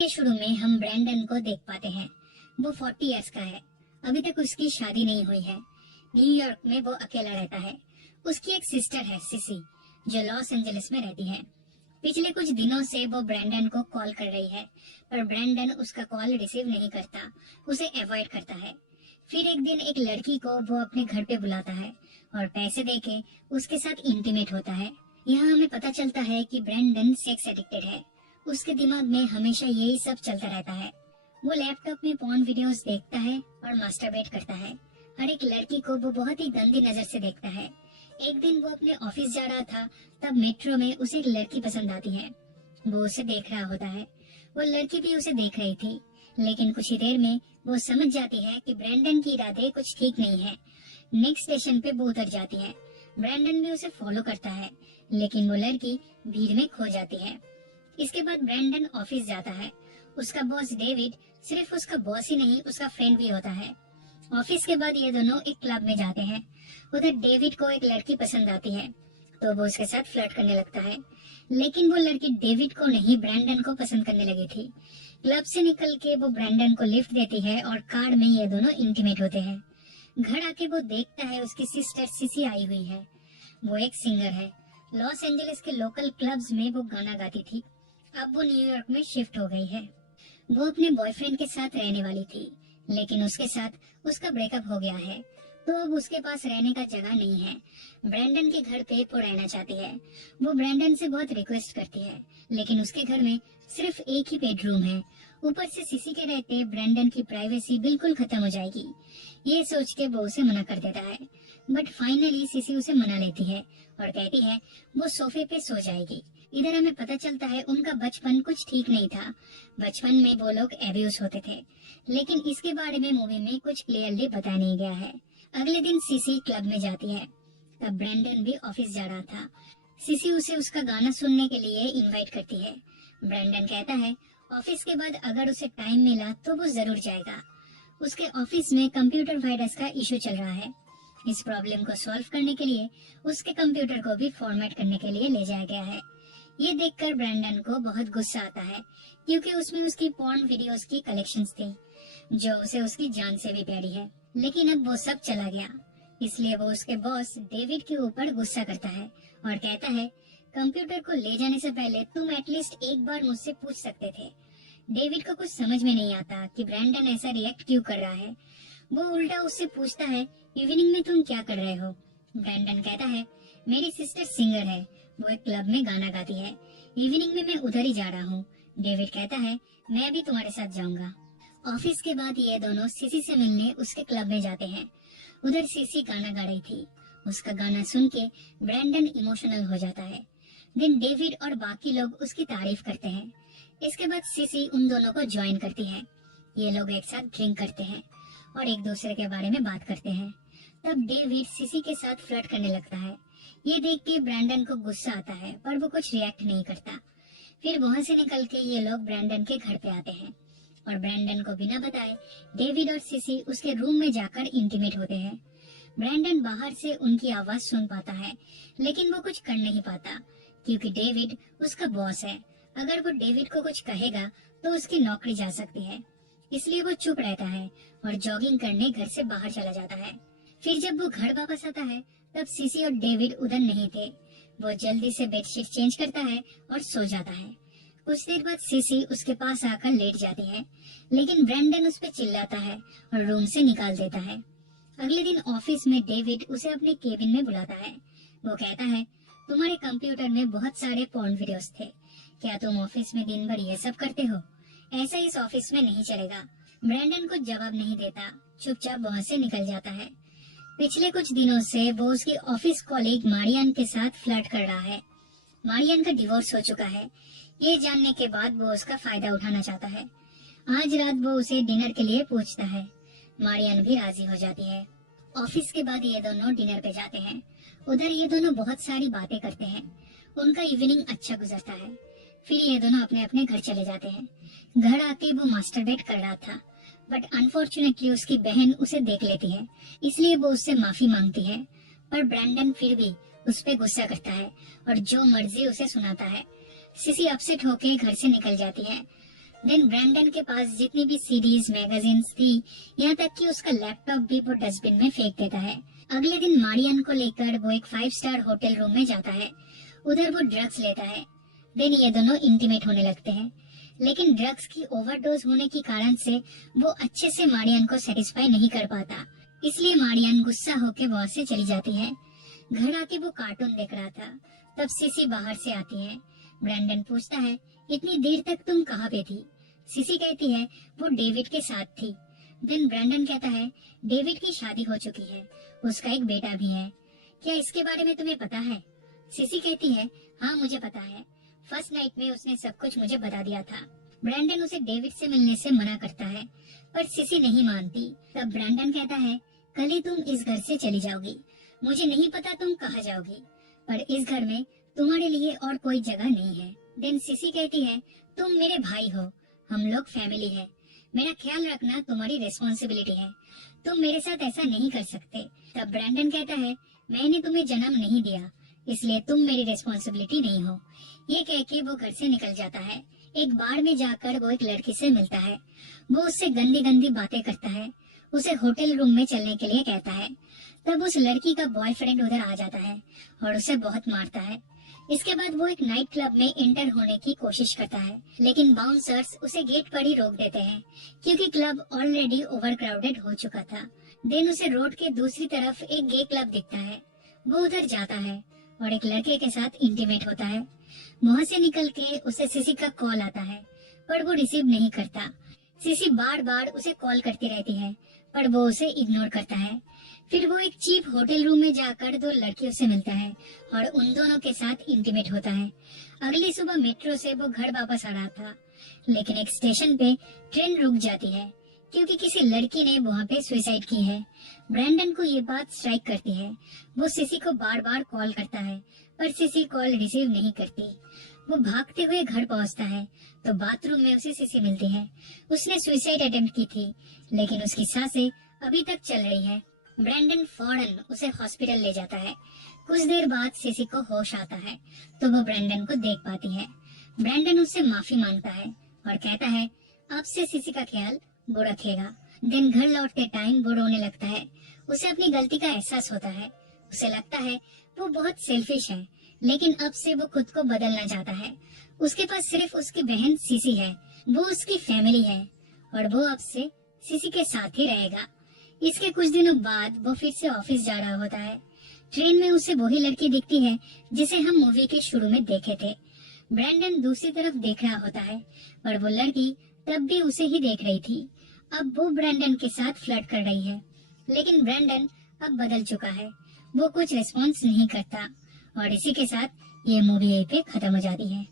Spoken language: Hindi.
के शुरू में हम ब्रैंडन को देख पाते हैं। वो 40 इयर्स का है। अभी तक उसकी शादी नहीं हुई है। न्यूयॉर्क में वो अकेला रहता है। उसकी एक सिस्टर है सिसी, जो लॉस एंजलिस में रहती है। पिछले कुछ दिनों से वो ब्रैंडन को कॉल कर रही है, पर ब्रैंडन उसका कॉल रिसीव नहीं करता, उसे अवॉइड करता है। फिर एक दिन एक लड़की को वो अपने घर पे बुलाता है और पैसे देके उसके साथ इंटीमेट होता है। यहाँ हमें पता चलता है कि ब्रैंडन सेक्स एडिक्टेड है। उसके दिमाग में हमेशा यही सब चलता रहता है। वो लैपटॉप में पॉर्न वीडियोस देखता है और मास्टरबेट करता है। हर एक लड़की को वो बहुत ही गंदी नजर से देखता है। एक दिन वो अपने ऑफिस जा रहा था, तब मेट्रो में उसे एक लड़की पसंद आती है। वो उसे देख रहा होता है। वो लड़की भी उसे देख रही थी, लेकिन कुछ ही देर में वो समझ जाती है कि ब्रैंडन की इरादे कुछ ठीक नहीं है। नेक्स्ट स्टेशन पे वो उतर जाती है। ब्रैंडन भी उसे फॉलो करता है, लेकिन वो लड़की भीड़ में खो जाती है। इसके बाद ब्रैंडन ऑफिस जाता है। उसका बॉस डेविड सिर्फ उसका बॉस ही नहीं, उसका फ्रेंड भी होता है। ऑफिस के बाद ये दोनों एक क्लब में जाते हैं। उधर डेविड को एक लड़की पसंद आती है, तो वो उसके साथ फ्लर्ट करने लगता है। लेकिन वो लड़की डेविड को नहीं, ब्रैंडन को पसंद करने लगी थी। क्लब से निकल के वो ब्रैंडन को लिफ्ट देती है और कार में ये दोनों इंटीमेट होते हैं। घर आके वो देखता है उसकी सिस्टर सिसी आई हुई है। वो एक सिंगर है। लॉस एंजलिस के लोकल क्लब्स में वो गाना गाती थी। अब वो न्यूयॉर्क में शिफ्ट हो गई है। वो अपने बॉयफ्रेंड के साथ रहने वाली थी, लेकिन उसके साथ उसका ब्रेकअप हो गया है, तो अब उसके पास रहने का जगह नहीं है। ब्रैंडन के घर पे वो रहना चाहती है। वो ब्रैंडन से बहुत रिक्वेस्ट करती है, लेकिन उसके घर में सिर्फ एक ही बेडरूम है। ऊपर से सिसी के रहते ब्रैंडन की प्राइवेसी बिल्कुल खत्म हो जाएगी। ये सोच के वो उसे मना कर देता है, बट फाइनली सिसी उसे मना लेती है और कहती है वो सोफे पे सो जाएगी। इधर हमें पता चलता है उनका बचपन कुछ ठीक नहीं था। बचपन में वो लोग एब्यूज होते थे, लेकिन इसके बारे में मूवी में कुछ क्लियरली बताया नहीं गया है। अगले दिन सिसी क्लब में जाती है। तब ब्रैंडन भी ऑफिस जा रहा था। सिसी उसे उसका गाना सुनने के लिए इनवाइट करती है। ब्रैंडन कहता है ऑफिस के बाद अगर उसे टाइम मिला तो वो जरूर जाएगा। उसके ऑफिस में कंप्यूटर वायरस का इशू चल रहा है। इस प्रॉब्लम को सॉल्व करने के लिए उसके कंप्यूटर को भी फॉर्मेट करने के लिए ले जाया गया है। ये देखकर ब्रैंडन को बहुत गुस्सा आता है, क्योंकि उसमें उसकी पॉर्न वीडियोस की कलेक्शंस थी, जो उसे उसकी जान से भी प्यारी है। लेकिन अब वो सब चला गया, इसलिए वो उसके बॉस डेविड के ऊपर गुस्सा करता है और कहता है कंप्यूटर को ले जाने से पहले तुम एटलीस्ट एक बार मुझसे पूछ सकते थे। डेविड को कुछ समझ में नहीं आता कि ब्रैंडन ऐसा रिएक्ट क्यों कर रहा है। वो उल्टा उससे पूछता है इवनिंग में तुम क्या कर रहे हो। ब्रैंडन कहता है मेरी सिस्टर सिंगर है, वो एक क्लब में गाना गाती है। इवनिंग में मैं उधर ही जा रहा हूँ। डेविड कहता है मैं भी तुम्हारे साथ जाऊंगा। ऑफिस के बाद ये दोनों सिसी से मिलने उसके क्लब में जाते हैं। उधर सिसी गाना गा रही थी। उसका गाना सुन के ब्रैंडन इमोशनल हो जाता है। देन डेविड और बाकी लोग उसकी तारीफ करते हैं। इसके बाद सिसी उन दोनों को ज्वाइन करती है। ये लोग एक साथ ड्रिंक करते हैं और एक दूसरे के बारे में बात करते हैं। तब डेविड सिसी के साथ फ्लर्ट करने लगता है। ये देख के ब्रैंडन को गुस्सा आता है, पर वो कुछ रिएक्ट नहीं करता। फिर वहाँ से निकल के ये लोग ब्रैंडन के घर पे आते हैं और ब्रैंडन को बिना बताए डेविड और सिसी उसके रूम में जाकर इंटीमेट होते हैं। ब्रैंडन बाहर से उनकी आवाज सुन पाता है, लेकिन वो कुछ कर नहीं पाता, क्योंकि डेविड उसका बॉस है। अगर वो डेविड को कुछ कहेगा तो उसकी नौकरी जा सकती है, इसलिए वो चुप रहता है और जॉगिंग करने घर से बाहर चला जाता है। फिर जब वो घर वापस आता है, तब सिसी और डेविड उधर नहीं थे। वो जल्दी से बेडशीट चेंज करता है और सो जाता है। कुछ देर बाद सिसी उसके पास आकर लेट जाती है, लेकिन ब्रैंडन उस पर चिल्लाता है और रूम से निकाल देता है। अगले दिन ऑफिस में डेविड उसे अपने केबिन में बुलाता है। वो कहता है तुम्हारे कंप्यूटर में बहुत सारे पॉर्न वीडियोस थे, क्या तुम ऑफिस में दिन भर ये सब करते हो? ऐसा इस ऑफिस में नहीं चलेगा। ब्रैंडन कुछ जवाब नहीं देता, चुपचाप वहाँ से निकल जाता है। पिछले कुछ दिनों से वो उसकी ऑफिस कॉलीग मारियन के साथ फ्लर्ट कर रहा है। मारियन का डिवोर्स हो चुका है। ये जानने के बाद वो उसका फायदा उठाना चाहता है। आज रात वो उसे डिनर के लिए पूछता है। मारियन भी राजी हो जाती है। ऑफिस के बाद ये दोनों डिनर पे जाते हैं। उधर ये दोनों बहुत सारी बातें करते हैं। उनका इवनिंग अच्छा गुजरता है। फिर ये दोनों अपने अपने घर चले जाते हैं। घर आके वो मास्टरबेट कर रहा था, बट अनफॉर्चुनेटली उसकी बहन उसे देख लेती है, इसलिए वो उससे माफी मांगती है। पर ब्रैंडन फिर भी उस पे गुस्सा करता है और जो मर्जी उसे सुनाता है। सिसी अपसेट होके घर से निकल जाती है। देन ब्रैंडन के पास जितनी भी सीडीज मैगजीन्स थी, यहाँ तक कि उसका लैपटॉप भी वो डस्टबिन में फेंक देता है। अगले दिन मारियन को लेकर वो एक 5 स्टार होटल रूम में जाता है। उधर वो ड्रग्स लेता है। देन ये दोनों इंटीमेट होने लगते हैं, लेकिन ड्रग्स की ओवरडोज होने के कारण से वो अच्छे से मारियन को सेटिस्फाई नहीं कर पाता। इसलिए मारियन गुस्सा होकर वहाँ से चली जाती है। घर आके वो कार्टून देख रहा था, तब सीसी बाहर से आती है। ब्रैंडन पूछता है, इतनी देर तक तुम कहाँ पे थी? सीसी कहती है वो डेविड के साथ थी। देन ब्रैंडन कहता है डेविड की शादी हो चुकी है, उसका एक बेटा भी है, क्या इसके बारे में तुम्हें पता है? सीसी कहती है हाँ मुझे पता है, फर्स्ट नाइट में उसने सब कुछ मुझे बता दिया था। ब्रैंडन उसे डेविड से मिलने से मना करता है, पर सीसी नहीं मानती। तब ब्रैंडन कहता है कल ही तुम इस घर से चली जाओगी, मुझे नहीं पता तुम कहाँ जाओगी, पर इस घर में तुम्हारे लिए और कोई जगह नहीं है। देन सीसी कहती है तुम मेरे भाई हो, हम लोग फैमिली है, मेरा ख्याल रखना तुम्हारी रिस्पॉन्सिबिलिटी है, तुम मेरे साथ ऐसा नहीं कर सकते। तब ब्रैंडन कहता है मैंने तुम्हें जन्म नहीं दिया, इसलिए तुम मेरी रिस्पॉन्सिबिलिटी नहीं हो। ये कह के वो घर से निकल जाता है। एक बार में जाकर वो एक लड़की से मिलता है। वो उससे गंदी गंदी बातें करता है, उसे होटल रूम में चलने के लिए कहता है। तब उस लड़की का बॉयफ्रेंड उधर आ जाता है और उसे बहुत मारता है। इसके बाद वो एक नाइट क्लब में एंटर होने की कोशिश करता है, लेकिन बाउंसर्स उसे गेट पर ही रोक देते हैं, क्योंकि क्लब ऑलरेडी ओवरक्राउडेड हो चुका था। देन उसे रोड के दूसरी तरफ एक गे क्लब दिखता है। वो उधर जाता है और एक लड़के के साथ इंटीमेट होता है। वहाँ से निकल के उसे सीसी का कॉल आता है, पर वो रिसीव नहीं करता। सीसी बार बार उसे कॉल करती रहती है, पर वो उसे इग्नोर करता है। फिर वो एक चीप होटल रूम में जाकर दो लड़कियों से मिलता है और उन दोनों के साथ इंटीमेट होता है। अगली सुबह मेट्रो से वो घर वापस आ रहा था, लेकिन एक स्टेशन पे ट्रेन रुक जाती है, क्योंकि किसी लड़की ने वहाँ पे सुसाइड की है। ब्रैंडन को ये बात स्ट्राइक करती है। वो सीसी को बार बार कॉल करता है, पर सीसी कॉल रिसीव नहीं करती। वो भागते हुए घर पहुँचता है तो बाथरूम में उसे सीसी मिलती है। उसने सुसाइड अटेम्प्ट की थी, लेकिन उसकी सांसें अभी तक चल रही है। ब्रैंडन फौरन उसे हॉस्पिटल ले जाता है। कुछ देर बाद सीसी को होश आता है तो वो ब्रैंडन को देख पाती है। ब्रैंडन उससे माफी मांगता है और कहता है अब से सीसी का ख्याल वो रखेगा। दिन घर लौटते टाइम वो रोने लगता है। उसे अपनी गलती का एहसास होता है। उसे लगता है वो बहुत सेल्फिश है, लेकिन अब से वो खुद को बदलना चाहता है। उसके पास सिर्फ उसकी बहन सीसी है, वो उसकी फैमिली है और वो अब से सीसी के साथ ही रहेगा। इसके कुछ दिनों बाद वो फिर से ऑफिस जा रहा होता है। ट्रेन में उसे वही लड़की दिखती है जिसे हम मूवी के शुरू में देखे थे। ब्रैंडन दूसरी तरफ देख रहा होता है, पर वो लड़की तब भी उसे ही देख रही थी। अब वो ब्रैंडन के साथ फ्लर्ट कर रही है, लेकिन ब्रैंडन अब बदल चुका है। वो कुछ रिस्पॉन्स नहीं करता और इसी के साथ ये मूवी यहीं पे खत्म हो जाती है।